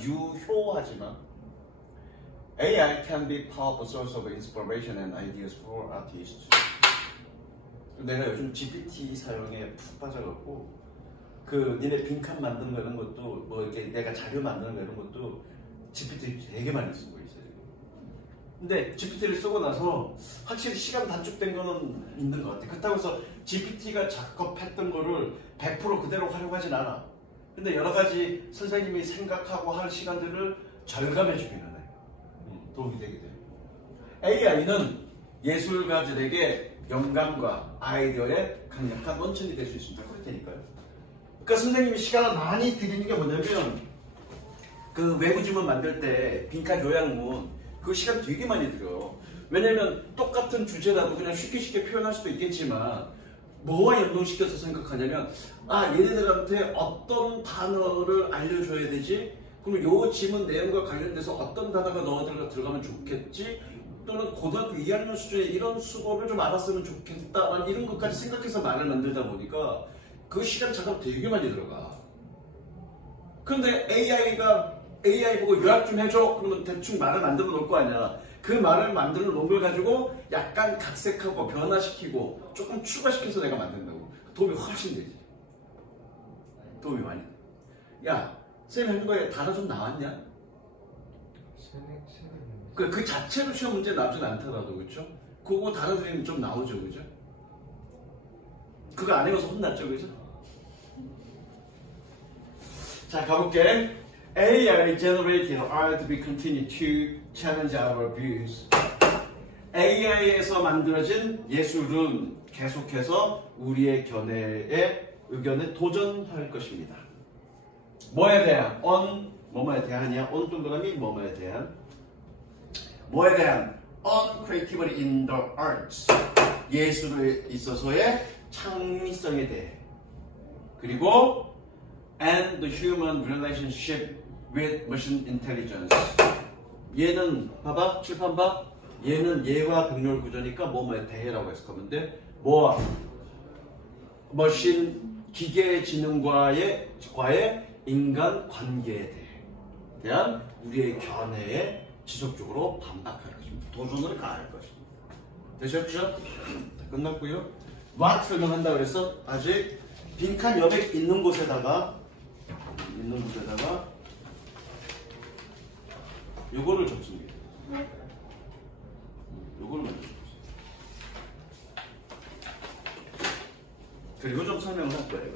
AI can be powerful source of inspiration and ideas for artists. 내가 요즘 GPT 사용에 푹 빠져갖고 그 니네 빈칸 만드는 거 이런 것도 뭐 이렇게 내가 자료 만드는 거 이런 것도 GPT 되게 많이 쓰고 있어요. 근데 GPT를 쓰고 나서 확실히 시간 단축된 거는 있는 것 같아. 그렇다고 해서 GPT가 작업했던 거를 100% 그대로 활용하진 않아. 근데 여러 가지 선생님이 생각하고 할 시간들을 절감해주기는 해. 도움이 되게 돼. AI는 예술가들에게 영감과 아이디어의 강력한 원천이 될 수 있습니다. 그럴 테니까요. 그러니까 선생님이 시간을 많이 들이는 게 뭐냐면 그 외부 지문 만들 때 빈칸 요약문 그 시간 되게 많이 들어요. 왜냐면 똑같은 주제라도 그냥 쉽게 표현할 수도 있겠지만 뭐와 연동시켜서 생각하냐면 얘네들한테 어떤 단어를 알려줘야 되지? 그럼 요 지문 내용과 관련돼서 어떤 단어가 너희들과 들어가면 좋겠지? 또는 고등학교 2학년 수준에 이런 수업을 좀 알았으면 좋겠다 이런 것까지 생각해서 말을 만들다 보니까 그 시간 잠깐 되게 많이 들어가. 그런데 AI 보고 요약 좀 해줘. 그러면 대충 말을 만들어 놓을 거 아니야. 그 말을 만들어 놓은 걸 가지고 약간 각색하고 변화시키고 조금 추가시켜서 내가 만든다고. 도움이 훨씬 되지. 도움이 많이 돼. 야, 쌤 한 거에 단어 좀 나왔냐? 그 자체로 시험 문제 나오진 않더라도, 그렇죠? 그거 단어들이 좀 나오죠, 그죠? 그거 안 해봐서 혼났죠, 그죠? 자, 가볼게. AI generated art to be continued to challenge our views. AI에서 만들어진 예술은 계속해서 우리의 견해의 의견에 도전할 것입니다. 뭐에 대한? 뭐뭐에 대한이야? 동그라미 뭐뭐에 대한? 뭐에 대한? On creativity in the arts. 예술에 있어서의 창의성에 대해. 그리고 and the human relationship with machine intelligence. 얘는 봐봐 칠판 봐. 얘는 얘와 병렬 구조니까 뭐뭐에 대해라고 해석하면 돼. 뭐와 머신 기계지능과의 인간 관계에 대한 우리의 견해에 지속적으로 반박할 것입니다. 도전을 가할 것입니다. 되셨죠? 끝났고요. what 설명한다고 그래서 아직 빈칸 여백 있는 곳에다가 요거를 적습니다. 요거를 먼저 적습니다. 그리고 좀 설명을 할 거예요.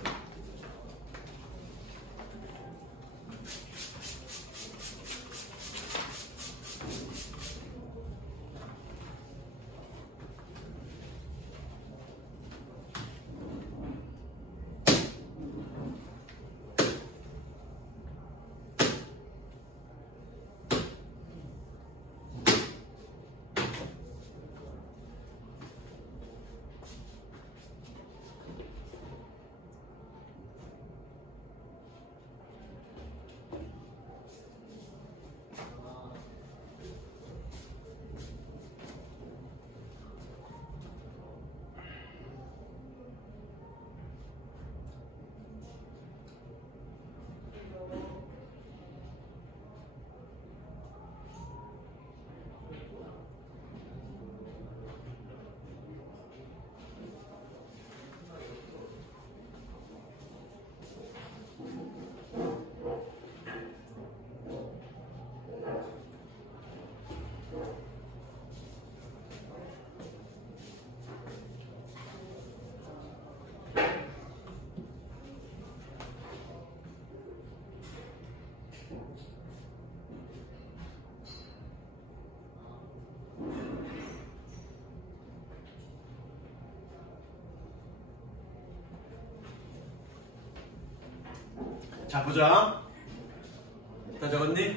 자, 보자. 다 적었니?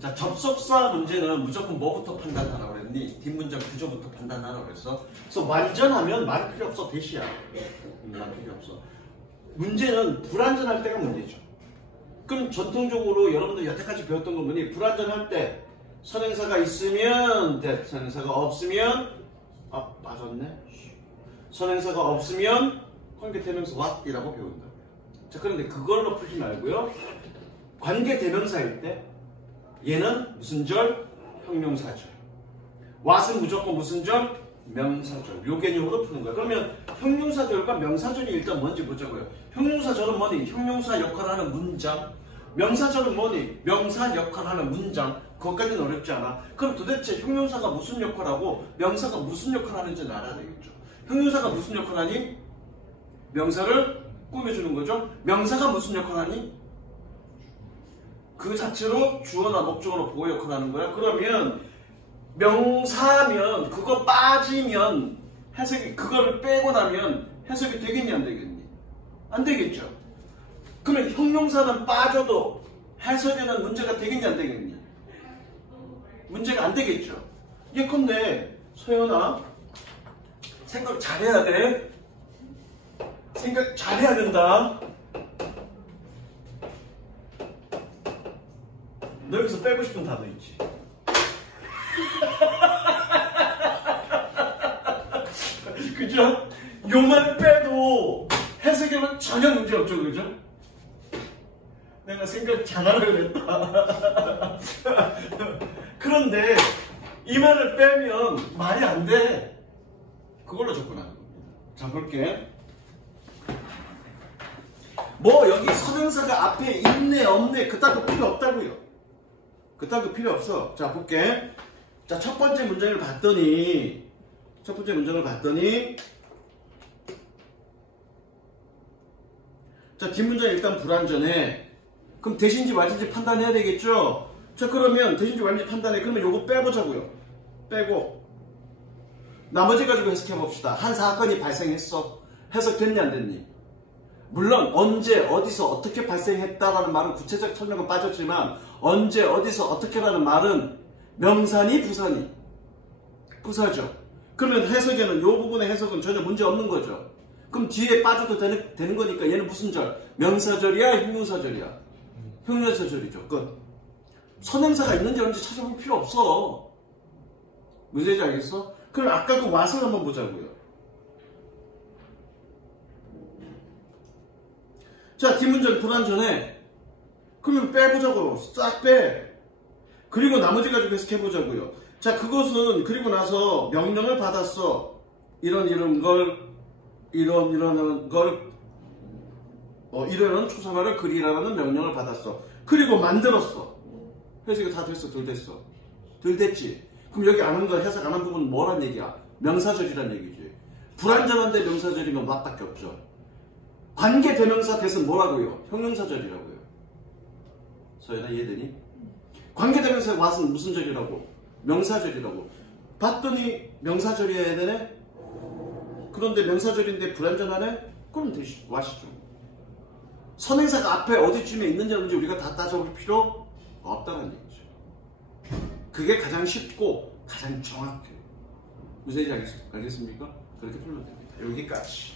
자, 접속사 문제는 무조건 뭐부터 판단하라고 그랬니? 뒷문장 구조부터 판단하라고 그랬어. 그래서 완전하면 말 필요 없어. 대시야. 말 필요 없어. 문제는 불완전할 때가 문제죠. 그럼 전통적으로 여러분들 여태까지 배웠던 거 보니 불완전할 때 선행사가 있으면 that, 선행사가 없으면 빠졌네. 선행사가 없으면 관계대명사 what이라고 배운다고요. 자, 그런데 그걸로 풀지 말고요. 관계대명사일 때 얘는 무슨 절? 형용사절. what은 무조건 무슨 절? 명사절. 요 개념으로 푸는 거야. 그러면 형용사절과 명사절이 일단 뭔지 보자고요. 형용사절은 뭐니? 형용사 역할하는 문장. 명사절은 뭐니? 명사 역할하는 문장. 그것까지는 어렵지 않아. 그럼 도대체 형용사가 무슨 역할하고 명사가 무슨 역할하는지는 알아야 되겠죠. 형용사가 무슨 역할하니? 명사를 꾸며주는 거죠. 명사가 무슨 역할하니? 그 자체로 주어나 목적으로 보호 역할하는 거야. 그러면 명사면 그거 빠지면 해석이, 그걸 빼고 나면 해석이 되겠니 안 되겠니? 안 되겠죠. 그러면 형용사는 빠져도 해석에는 문제가 되겠니 안 되겠니? 문제가 안 되겠죠. 예컨대 소연아, 생각 잘해야 돼. 생각 잘해야 된다. 너 여기서 빼고 싶은 단어 있지? 그죠? 요만 빼도 해석에는 전혀 문제 없죠, 그죠? 내가 생각 잘하려고 그랬다. 그런데 이 말을 빼면 말이 안 돼. 그걸로 접근하는 겁니다. 자, 볼게. 뭐 여기 선행사가 앞에 있네 없네 그딴 거 필요 없다고요. 그딴 거 필요 없어. 자, 볼게. 자, 첫 번째 문장을 봤더니 자, 뒷문장 일단 불완전해. 그럼 대신지 완전지 판단해야 되겠죠? 자, 그러면 대신지 완전지 판단해. 그러면 요거 빼보자고요. 빼고 나머지 가지고 해석해 봅시다. 한 사건이 발생했어. 해석됐니 안 됐니? 물론 언제 어디서 어떻게 발생했다라는 말은 구체적 설명은 빠졌지만 언제 어디서 어떻게라는 말은 명사니 부사니? 부사죠. 그러면 해석에는 이 부분의 해석은 전혀 문제 없는 거죠. 그럼 뒤에 빠져도 되는 거니까 얘는 무슨 절? 명사절이야 형용사절이야? 형용사절이죠. 끝. 선행사가 있는지 없는지 찾아볼 필요 없어. 무슨 얘기인지 알겠어? 그럼 아까 그 what을 한번 보자고요. 자, 뒷문장 불완전해. 그러면 빼보자고. 싹 빼. 그리고 나머지 가지고 해석해보자고요. 자, 그것은 그리고 나서 명령을 받았어. 이런 초상화를 그리라는 명령을 받았어. 그리고 만들었어. 해석이 다 됐어? 덜 됐어? 덜 됐지? 그럼 여기 안 한 거 해석 안 한 부분은 뭐란 얘기야? 명사절이란 얘기지. 불완전한데 명사절이면 what밖에 없죠. 관계대명사 대신 뭐라고요? 형용사절이라고요. 서연아 이해되니? 관계대명사 what은 무슨 절이라고? 명사절이라고. 봤더니 명사절이어야 되네? 그런데 명사절인데 불완전하네? 그럼 what이죠. 선행사가 앞에 어디쯤에 있는지 없는지 우리가 다 따져볼 필요 없다는 얘기죠. 그게 가장 쉽고 가장 정확해요. 무슨 얘기인지 알겠습니까? 그렇게 풀면 됩니다. 여기까지.